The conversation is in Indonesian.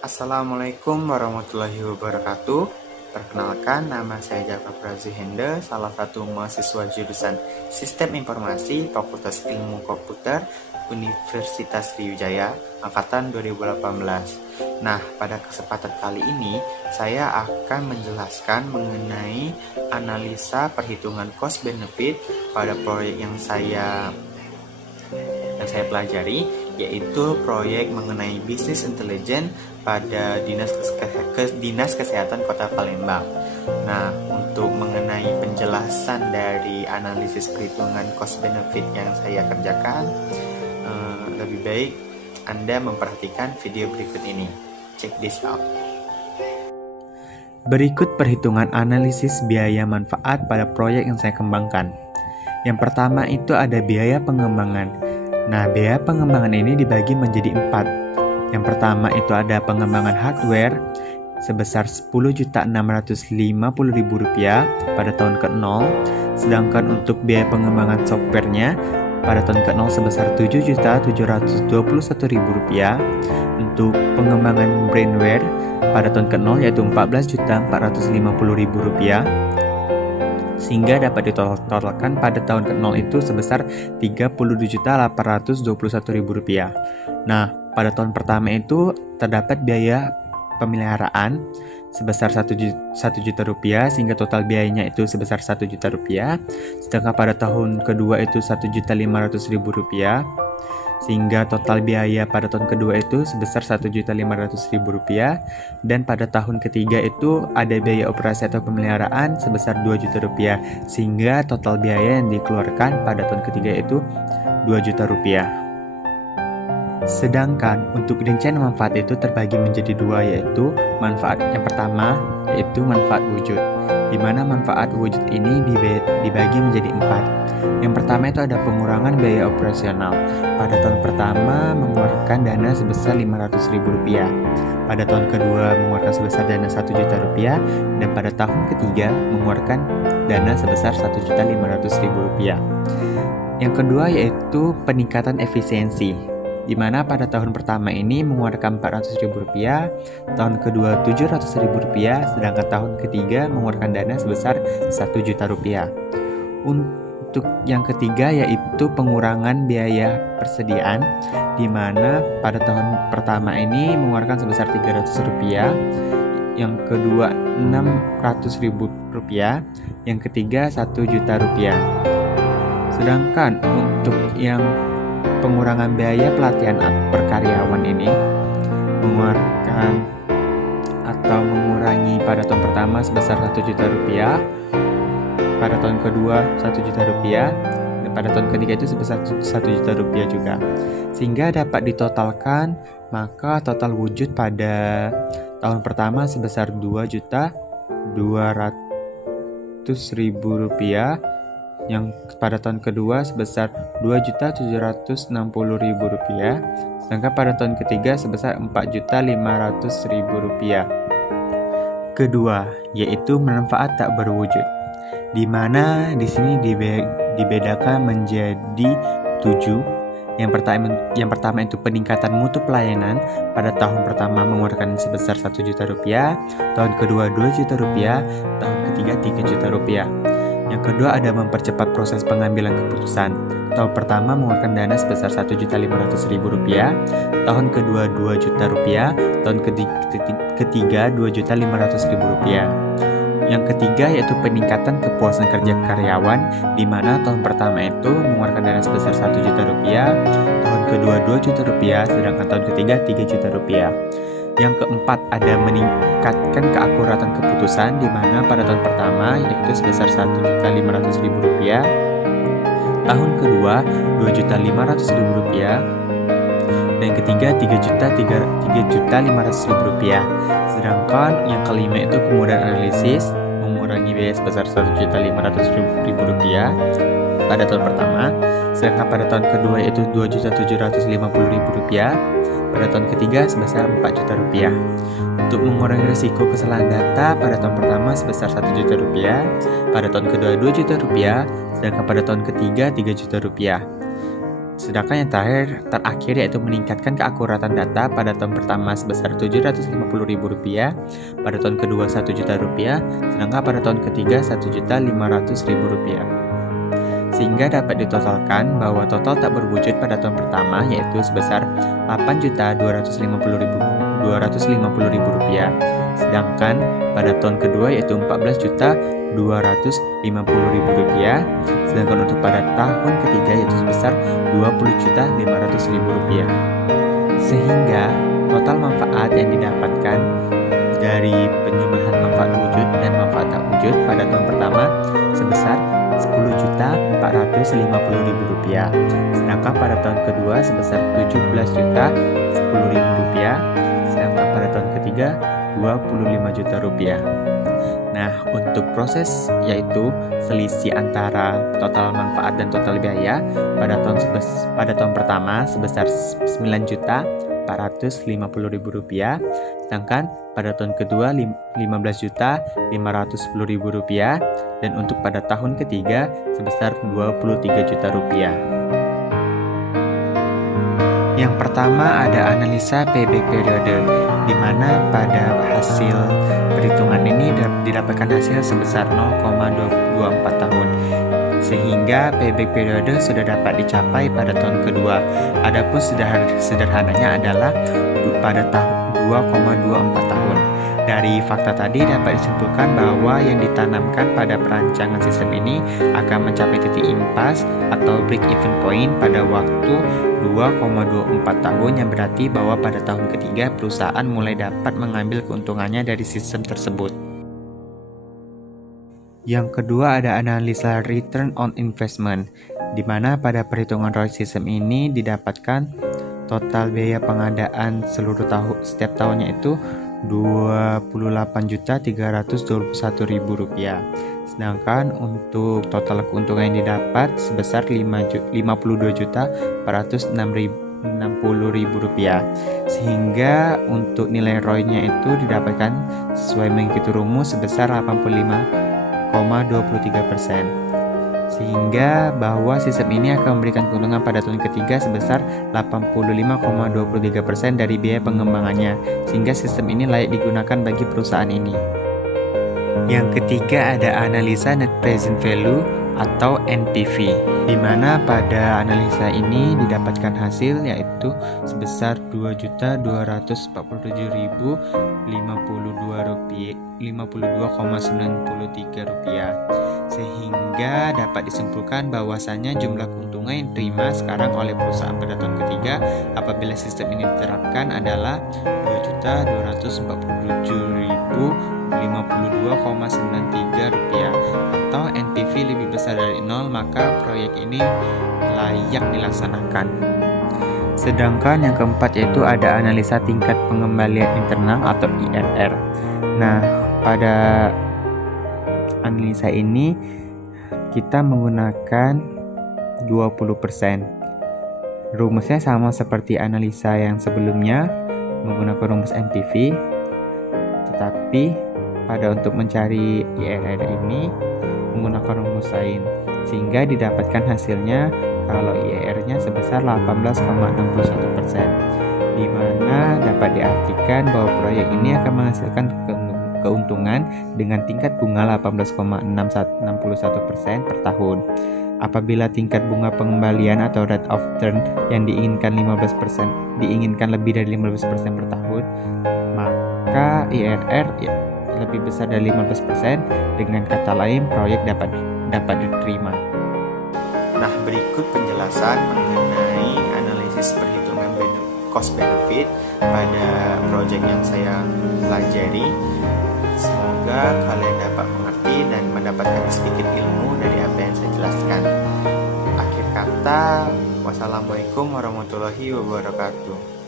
Assalamualaikum warahmatullahi wabarakatuh. Perkenalkan, nama saya Jafar Prazuhende, salah satu mahasiswa jurusan Sistem Informasi Fakultas Ilmu Komputer Universitas Sriwijaya angkatan 2018. Nah, pada kesempatan kali ini saya akan menjelaskan mengenai analisa perhitungan cost benefit pada proyek yang saya pelajari, yaitu proyek mengenai bisnis intelijen pada Dinas Kesehatan Kota Palembang. Nah, untuk mengenai penjelasan dari analisis perhitungan cost benefit yang saya kerjakan, lebih baik Anda memperhatikan video berikut ini. Check this out. Berikut perhitungan analisis biaya manfaat pada proyek yang saya kembangkan. Yang pertama itu ada biaya pengembangan. Nah, biaya pengembangan ini dibagi menjadi 4. Yang pertama itu ada pengembangan hardware sebesar Rp10.650.000 pada tahun ke-0. Sedangkan untuk biaya pengembangan softwarenya pada tahun ke-0 sebesar Rp7.721.000. Untuk pengembangan brainware pada tahun ke-0 yaitu Rp14.450.000. Sehingga dapat ditotalkan pada tahun ke-0 itu sebesar Rp32.821.000. Nah, pada tahun pertama itu terdapat biaya pemeliharaan sebesar Rp1 juta sehingga total biayanya itu sebesar Rp1 juta. Sedangkan pada tahun kedua itu Rp1.500.000 sehingga total biaya pada tahun kedua itu sebesar Rp1.500.000. Dan pada tahun ketiga itu ada biaya operasi atau pemeliharaan sebesar Rp2 juta sehingga total biaya yang dikeluarkan pada tahun ketiga itu Rp2 juta. Sedangkan untuk rincian manfaat itu terbagi menjadi 2, yaitu manfaat yang pertama yaitu manfaat wujud, di mana manfaat wujud ini dibagi menjadi 4. Yang pertama itu ada pengurangan biaya operasional. Pada tahun pertama mengeluarkan dana sebesar Rp500.000. Pada tahun kedua mengeluarkan sebesar dana Rp1 juta, dan pada tahun ketiga mengeluarkan dana sebesar Rp1.500.000. Yang kedua yaitu peningkatan efisiensi, di mana pada tahun pertama ini mengeluarkan Rp400.000, tahun kedua Rp700.000, sedangkan tahun ketiga mengeluarkan dana sebesar Rp1 juta. Untuk yang ketiga yaitu pengurangan biaya persediaan, di mana pada tahun pertama ini mengeluarkan sebesar Rp300, yang kedua Rp600.000, yang ketiga Rp1 juta. Sedangkan untuk yang pengurangan biaya pelatihan per karyawan ini mengeluarkan atau mengurangi pada tahun pertama sebesar Rp1 juta, pada tahun kedua Rp1 juta, dan pada tahun ketiga itu sebesar Rp1 juta juga. Sehingga dapat ditotalkan, maka total wujud pada tahun pertama sebesar Rp2.200.000, yang pada tahun kedua sebesar Rp2.760.000, sedangkan pada tahun ketiga sebesar Rp4.500.000. Kedua, yaitu manfaat tak berwujud, di mana di sini dibedakan menjadi 7. Yang pertama itu peningkatan mutu pelayanan. Pada tahun pertama mengeluarkan sebesar Rp1 juta, tahun kedua Rp2 juta, tahun ketiga Rp3 juta. Yang kedua ada mempercepat proses pengambilan keputusan. Tahun pertama mengeluarkan dana sebesar Rp1.500.000, tahun kedua Rp2 juta, tahun ketiga Rp2.500.000. Yang ketiga yaitu peningkatan kepuasan kerja karyawan, di mana tahun pertama itu mengeluarkan dana sebesar Rp1 juta, tahun kedua Rp2 juta, sedangkan tahun ketiga Rp3 juta. Yang keempat ada meningkatkan keakuratan keputusan, di mana pada tahun pertama yaitu sebesar Rp1.500.000, tahun kedua Rp2.500.000, dan ketiga Rp3.500.000. Sedangkan yang kelima itu kemudahan analisis, mengurangi biaya sebesar Rp1.500.000 pada tahun pertama, sedangkan pada tahun kedua yaitu Rp2.750.000, pada tahun ketiga sebesar Rp4 juta. Untuk mengurangi risiko kesalahan data, pada tahun pertama sebesar Rp1 juta, pada tahun kedua Rp2 juta, sedangkan pada tahun ketiga Rp3 juta. Sedangkan yang terakhir yaitu meningkatkan keakuratan data pada tahun pertama sebesar Rp750.000, pada tahun kedua Rp1.000.000, sedangkan pada tahun ketiga Rp1.500.000. Sehingga dapat ditotalkan bahwa total tak berwujud pada tahun pertama yaitu sebesar Rp8.250.000, sedangkan pada tahun kedua yaitu Rp14.250.000, sedangkan untuk pada tahun ketiga yaitu sebesar Rp20.500.000. Sehingga total manfaat yang didapatkan dari penjumlahan manfaat wujud dan manfaat tak wujud pada tahun pertama sebesar Rp10.450.000, sedangkan pada tahun kedua sebesar Rp17.010.000, sedangkan pada tahun ketiga Rp25 juta. Nah, untuk proses yaitu selisih antara total manfaat dan total biaya pada tahun pertama sebesar Rp9.450.000, sedangkan pada tahun kedua Rp15.510.000, dan untuk pada tahun ketiga sebesar Rp23 juta. Yang pertama ada analisa payback periode, di mana pada hasil perhitungan ini didapatkan hasil sebesar 0,24 tahun. Sehingga payback periode sudah dapat dicapai pada tahun kedua. Adapun sederhananya adalah pada tahun 2,24 tahun. Dari fakta tadi dapat disimpulkan bahwa yang ditanamkan pada perancangan sistem ini akan mencapai titik impas atau break-even point pada waktu 2,24 tahun, yang berarti bahwa pada tahun ketiga perusahaan mulai dapat mengambil keuntungannya dari sistem tersebut. Yang kedua ada analisa return on investment, di mana pada perhitungan ROI sistem ini didapatkan total biaya pengadaan seluruh setiap tahunnya itu Rp28.321.000, sedangkan untuk total keuntungan yang didapat sebesar Rp52.460.000, sehingga untuk nilai ROI-nya itu didapatkan sesuai mengikuti rumus sebesar 85,23%. Sehingga bahwa sistem ini akan memberikan keuntungan pada tahun ketiga sebesar 85,23% dari biaya pengembangannya, sehingga sistem ini layak digunakan bagi perusahaan ini. Yang ketiga ada analisa net present value atau NPV, di mana pada analisa ini didapatkan hasil yaitu sebesar Rp2.250.052,93, sehingga dapat disimpulkan bahwasannya jumlah keuntungan yang diterima sekarang oleh perusahaan pada tahun ketiga apabila sistem ini diterapkan adalah Rp2.247.052,93, atau NPV lebih besar dari 0, maka proyek ini layak dilaksanakan. Sedangkan yang keempat yaitu ada analisa tingkat pengembalian internal atau IRR. Nah, pada analisa ini kita menggunakan 20%. Rumusnya sama seperti analisa yang sebelumnya, menggunakan rumus NPV, tetapi pada untuk mencari IRR ini menggunakan rumus lain, sehingga didapatkan hasilnya kalau IRR-nya sebesar 18,61%, di mana dapat diartikan bahwa proyek ini akan menghasilkan keuntungan dengan tingkat bunga 18,61% per tahun. Apabila tingkat bunga pengembalian atau rate of return yang diinginkan lebih dari 15% per tahun, maka IRR lebih besar dari 15%. Dengan kata lain, proyek dapat diterima. Nah, berikut penjelasan mengenai analisis perhitungan cost benefit pada proyek yang saya pelajari. Semoga kalian dapat mengerti dan mendapatkan sedikit ilmu dari apa yang saya jelaskan. Akhir kata, wassalamualaikum warahmatullahi wabarakatuh.